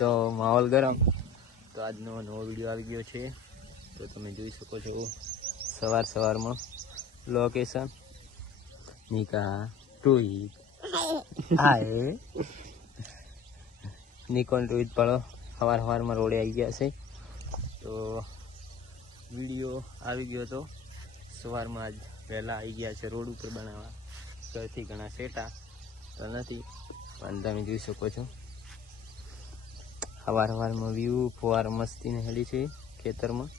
તો માહોલ ગરમ. તો આજનો નવો વિડીયો આવી ગયો છે. તો તમે જોઈ શકો છો સવારમાં લોકેશન નિકા રોહિત હાય નિકોન રોહિત પાડો સવારમાં રોડે આવી ગયા છે. તો વિડીયો આવી ગયો તો સવારમાં આજ વહેલા આવી ગયા છે રોડ ઉપર બનાવવા. ઘરથી ઘણા સેટા તો નથી પણ તમે જોઈ શકો છો સવારમાં વ્યૂ ફુવાર મસ્તીને હેલી છે ખેતરમાં.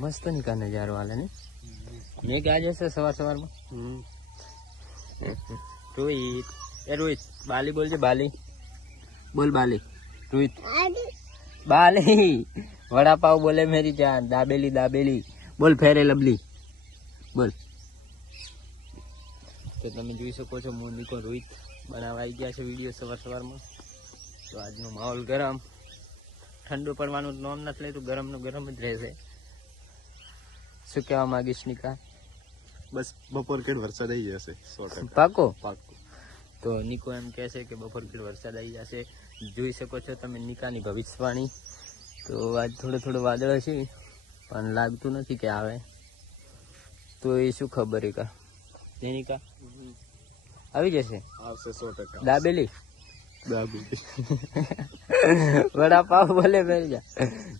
મસ્ત નિકા નજારો હાલે ને મેં કે આજે છે સવારમાં. રોહિત રોહિત બાલી બોલજે બાલી બોલ બાલી રોહિત બાલી વડાપાવ બોલે મેરી જાન દાબેલી બોલ ફેરે લવલી બોલ. તો તમે જોઈ શકો છો હું નિકો રોહિત બનાવવા આવી ગયા છે વિડીયો સવારમાં. તો આજનો માહોલ ગરમ, ઠંડુ પડવાનું નામ નથી લેતું, ગરમનું ગરમ જ રહેશે. શું કહેવા માંગીશ નિકા? બસ બપોર કેડ વરસાદ આવી જશે 100%. પાકો પાક્કું. તો નિકો એમ કહે છે કે બપોર કેડ વરસાદ આવી જશે. જોઈ શકો છો તમે નિકાની ભવિષ્યવાણી. તો આજ થોડો વાદળ હશે પણ લાગતું નથી કે આવે. તો એ શું ખબર એ કા નિકા આવી જશે આવશે 100%. દાબેલી વડાપાવ બોલે મેરી જા.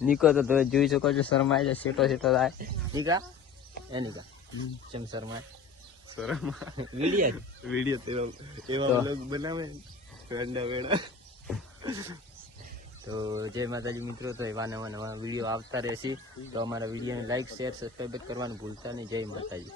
નિકો તો તમે જોઈ શકો છો શરમાય છે, સેટો થાય. નિકા એ નિકા ચમ શરમાય વિડીયો એવા વ્લોગ બનાવે વેડા વેડા. તો જય માતાજી મિત્રો. તો એવા નવા વિડીયો આવતા રહેશે. તો અમારા વિડીયોને લાઈક શેર સબસ્ક્રાઈબ કરવાનું ભૂલતા નહીં. જય માતાજી.